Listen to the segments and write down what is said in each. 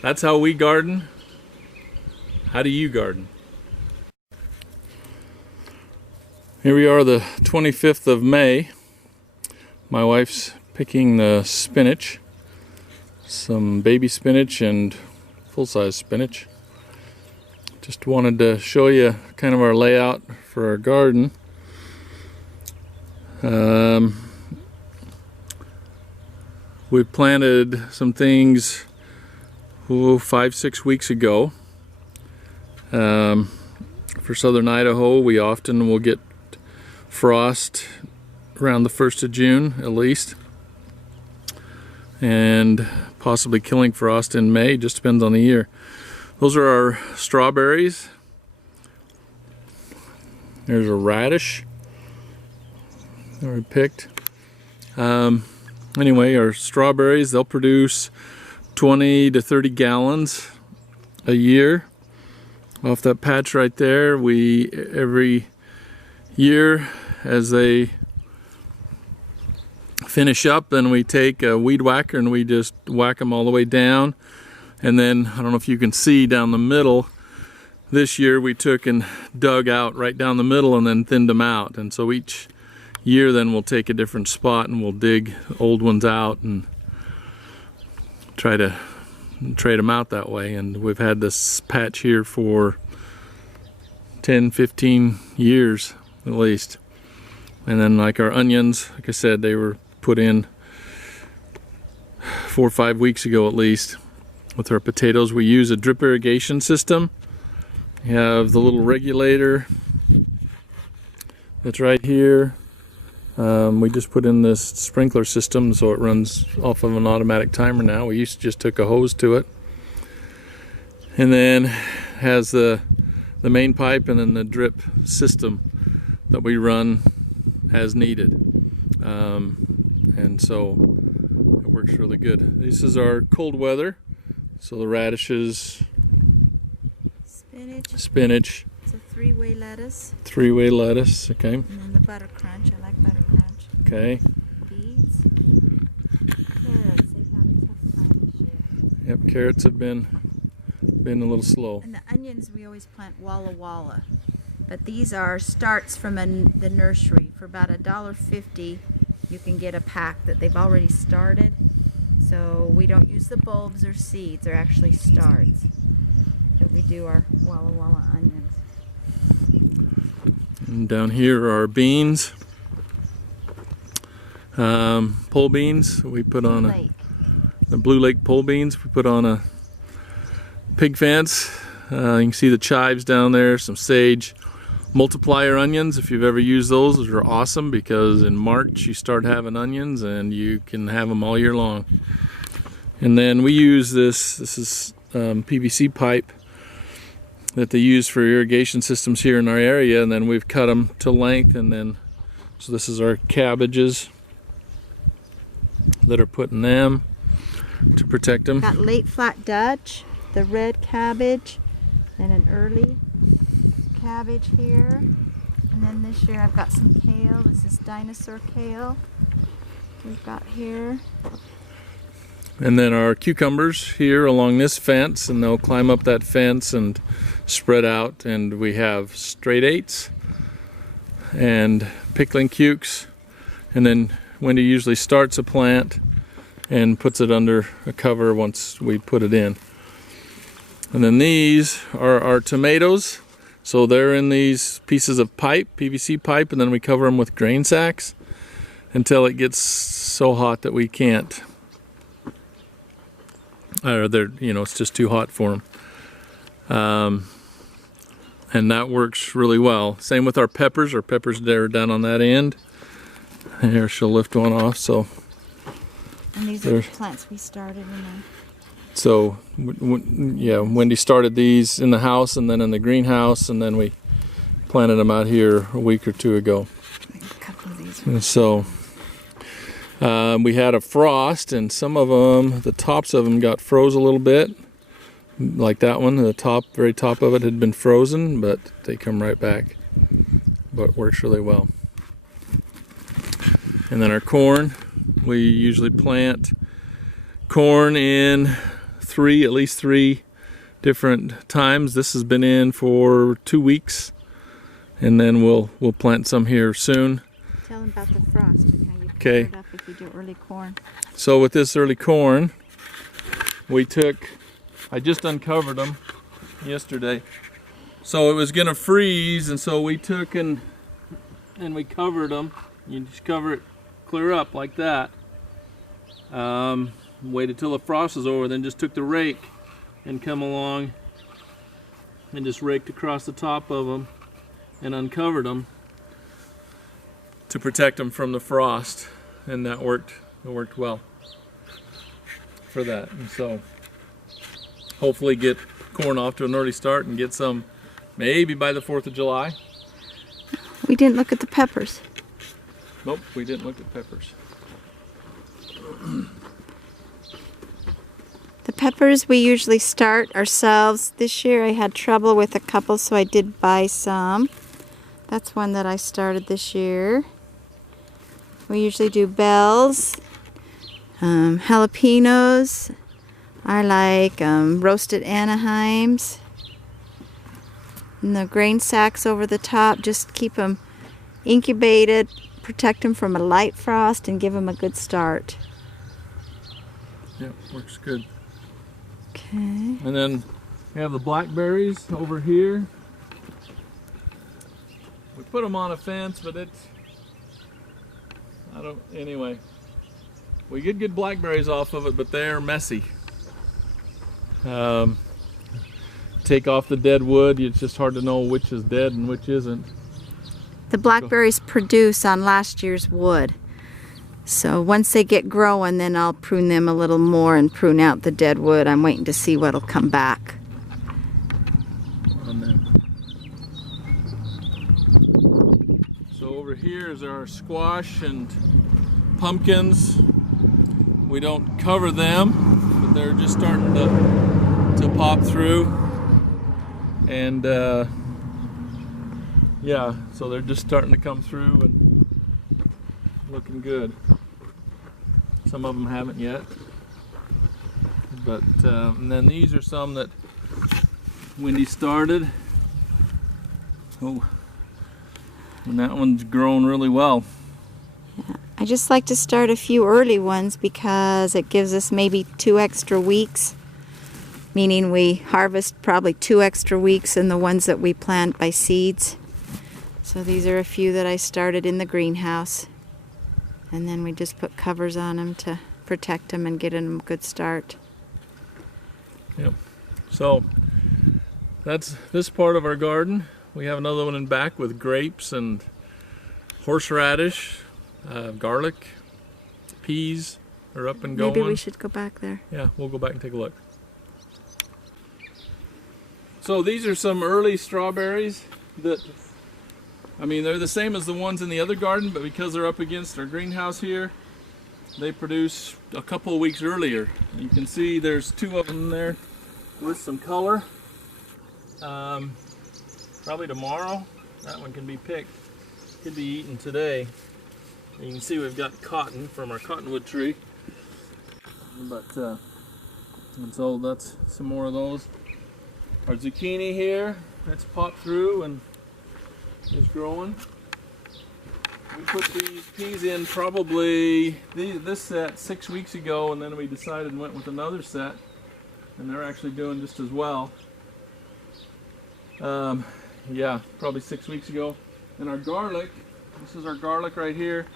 That's how we garden. How do you garden? Here we are, the 25th of May. My wife's picking the spinach. Some baby spinach and full-size spinach. Just wanted to show you kind of our layout for our garden. We planted some things 5-6 weeks ago. For southern Idaho, we often will get frost around the 1st of June at least, and possibly killing frost in May, just depends on the year. Those are our strawberries. There's a radish that we picked. Anyway, our strawberries, they'll produce 20 to 30 gallons a year. Off that patch right there, every year as they finish up, then we take a weed whacker and we just whack them all the way down. And then, I don't know if you can see down the middle, this year we took and dug out right down the middle and then thinned them out. And so each year then we'll take a different spot and we'll dig old ones out and try to trade them out that way. And we've had this patch here for 10-15 years at least. And then like our onions, like I said, they were put in 4 or 5 weeks ago at least. With our potatoes, we use a drip irrigation system. You have the little regulator that's right here. We just put in this sprinkler system so it runs off of an automatic timer now. We used to just hook a hose to it. And then has the main pipe and then the drip system that we run as needed. And so it works really good. This is our cold weather. So the radishes, spinach. It's a three-way lettuce. Three-way lettuce, okay. And then the butter crunch. I like butter crunch. Okay. Beets. Carrots. They've had a tough time this year. Yep, carrots have been a little slow. And the onions we always plant Walla Walla. But these are starts from the nursery. For about $1.50 you can get a pack that they've already started. So we don't use the bulbs or seeds, they're actually starts that we do our Walla Walla onions. And down here are our beans, pole beans. We put on the Blue Lake pole beans. We put on a pig fence. You can see the chives down there, some sage. Multiplier onions, if you've ever used those are awesome because in March you start having onions and you can have them all year long. And then we use this is PVC pipe that they use for irrigation systems here in our area, and then we've cut them to length, and then so this is our cabbages that are put in them to protect them. Got late flat Dutch, the red cabbage, and an early cabbage here, and then this year I've got some kale. This is dinosaur kale we've got here, and then our cucumbers here along this fence, and they'll climb up that fence and spread out. And we have straight eights and pickling cukes, and then Wendy usually starts a plant and puts it under a cover once we put it in. And then these are our tomatoes. So they're in these pieces of pipe, PVC pipe, and then we cover them with grain sacks until it gets so hot that we can't, or it's just too hot for them. And that works really well. Same with our peppers. Our peppers are down on that end. Here, she'll lift one off. So, and these are the plants we started in there. So, yeah, Wendy started these in the house and then in the greenhouse, and then we planted them out here a week or two ago. A couple of these. And so, we had a frost, and some of them, the tops of them got froze a little bit, like that one. The very top of it had been frozen, but they come right back. But it works really well. And then our corn, we usually plant corn in at least three different times. This has been in for 2 weeks, and then we'll plant some here soon. Tell them about the frost and how you Okay. clear it up if you do early corn. So with this early corn, I just uncovered them yesterday. So it was gonna freeze, and so we took and we covered them. You just cover it clear up like that. Waited till the frost was over, then just took the rake and come along and just raked across the top of them and uncovered them to protect them from the frost, and that worked. It worked well for that. And so hopefully get corn off to an early start and get some maybe by the 4th of July. We didn't look at the peppers. Nope, we didn't look at peppers. The peppers we usually start ourselves. This year I had trouble with a couple, so I did buy some. That's one that I started this year. We usually do bells, jalapenos. I like roasted Anaheims. And the grain sacks over the top, just keep them incubated, protect them from a light frost, and give them a good start. Yeah, works good. Okay. And then we have the blackberries over here. We put them on a fence, but anyway. We get good blackberries off of it, but they're messy. Take off the dead wood, it's just hard to know which is dead and which isn't. The blackberries produce on last year's wood. So once they get growing, then I'll prune them a little more and prune out the dead wood. I'm waiting to see what'll come back. So over here is our squash and pumpkins. We don't cover them, but they're just starting to pop through. And yeah, so they're just starting to come through and looking good. Some of them haven't yet, but and then these are some that Wendy started. Oh, and that one's grown really well. Yeah, I just like to start a few early ones because it gives us maybe 2 extra weeks, meaning we harvest probably 2 extra weeks in the ones that we plant by seeds. So these are a few that I started in the greenhouse. And then we just put covers on them to protect them and get them a good start. Yep. So that's this part of our garden. We have another one in back with grapes and horseradish, garlic, peas are up and going. Maybe we should go back there. Yeah, we'll go back and take a look. So these are some early strawberries that, I mean, they're the same as the ones in the other garden, but because they're up against our greenhouse here, they produce a couple of weeks earlier. You can see there's 2 of them there with some color. Probably tomorrow, that one can be picked. Could be eaten today. And you can see we've got cotton from our cottonwood tree. But, and so that's some more of those. Our zucchini here, that's popped through and is growing. We put these peas in probably this set 6 weeks ago, and then we decided and went with another set, and they're actually doing just as well. Yeah, probably 6 weeks ago. And our garlic, this is our garlic right here,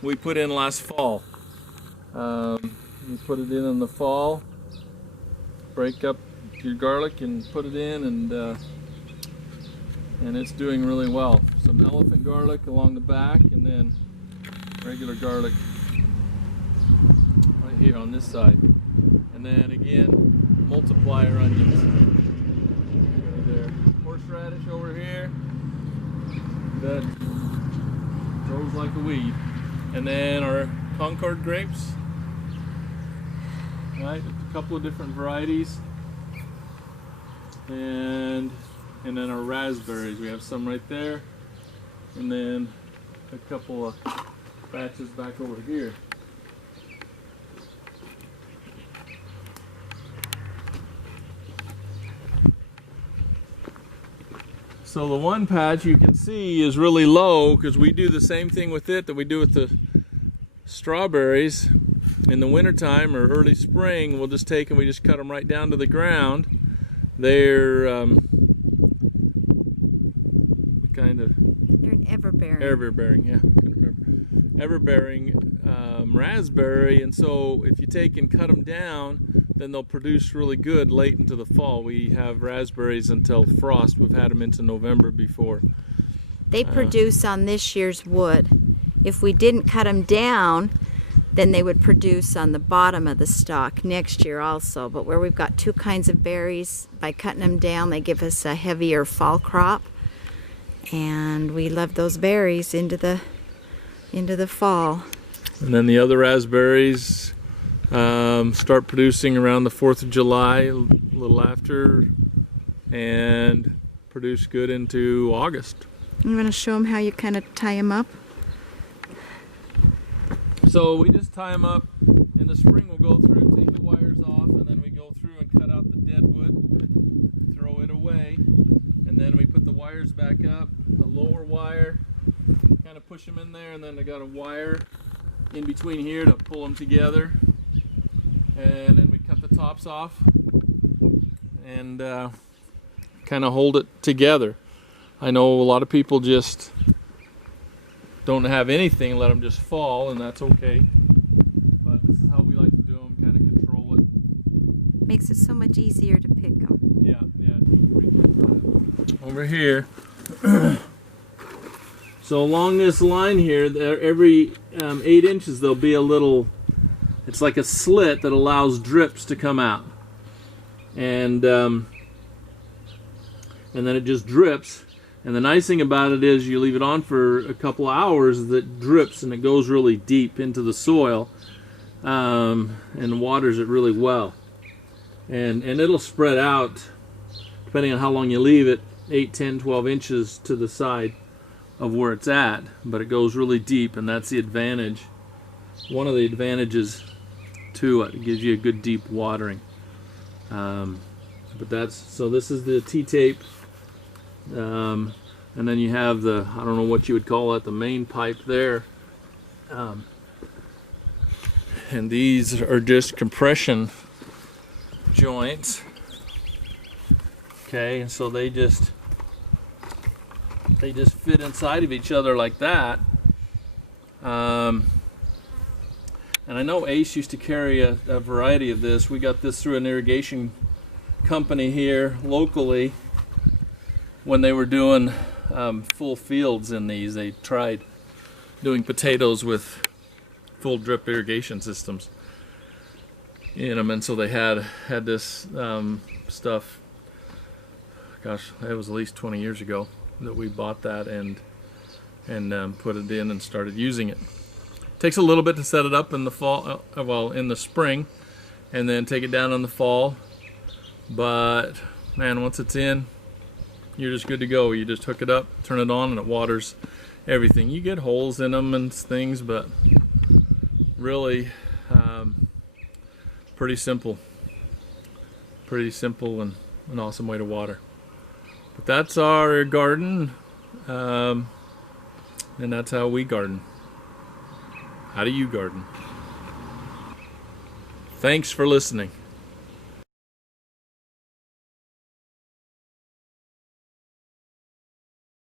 we put in last fall. We put it in the fall, break up your garlic and put it in, and it's doing really well. Some elephant garlic along the back, and then regular garlic right here on this side. And then again, multiplier onions. Right there. Horseradish over here that grows like a weed. And then our Concord grapes. Right, a couple of different varieties. And then our raspberries, we have some right there, and then a couple of batches back over here. So the one patch you can see is really low because we do the same thing with it that we do with the strawberries. In the wintertime or early spring, we'll just take and we just cut them right down to the ground. They're kind of... They're an everbearing. Everbearing, yeah, I couldn't remember. Everbearing raspberry, and so if you take and cut them down, then they'll produce really good late into the fall. We have raspberries until frost. We've had them into November before. They produce on this year's wood. If we didn't cut them down, then they would produce on the bottom of the stalk next year also. But where we've got two kinds of berries, by cutting them down, they give us a heavier fall crop. And we love those berries into the fall. And then the other raspberries start producing around the 4th of July, a little after, and produce good into August. I'm going to show them how you kind of tie them up. So we just tie them up. In the spring we'll go through, take the wires off, and then we go through and cut out the dead wood, throw it away, and then we put the wires back up, the lower wire, kind of push them in there, and then I got a wire in between here to pull them together, and then we cut the tops off and kind of hold it together. I know a lot of people just don't have anything, let them just fall, and that's okay. But this is how we like to do them, kind of control it. Makes it so much easier to pick them. Yeah. Over here. So along this line here, every 8 inches there'll be a little, it's like a slit that allows drips to come out. And then it just drips. And the nice thing about it is you leave it on for a couple hours, that drips and it goes really deep into the soil and waters it really well. And it'll spread out, depending on how long you leave it, 8, 10, 12 inches to the side of where it's at. But it goes really deep, and that's the advantage. One of the advantages to it. It gives you a good deep watering. But that's, so this is the T-tape. And then you have the, I don't know what you would call it, the main pipe there. And these are just compression joints. Okay, and so they just fit inside of each other like that. And I know Ace used to carry a variety of this. We got this through an irrigation company here locally. When they were doing full fields in these, they tried doing potatoes with full drip irrigation systems in them, and so they had this stuff. Gosh, it was at least 20 years ago that we bought that and put it in and started using it. Takes a little bit to set it up in the fall, well, in the spring, and then take it down in the fall. But man, once it's in, you're just good to go. You just hook it up, turn it on, and it waters everything. You get holes in them and things, but really pretty simple and an awesome way to water. But that's our garden, and that's how we garden. How do you garden? Thanks for listening.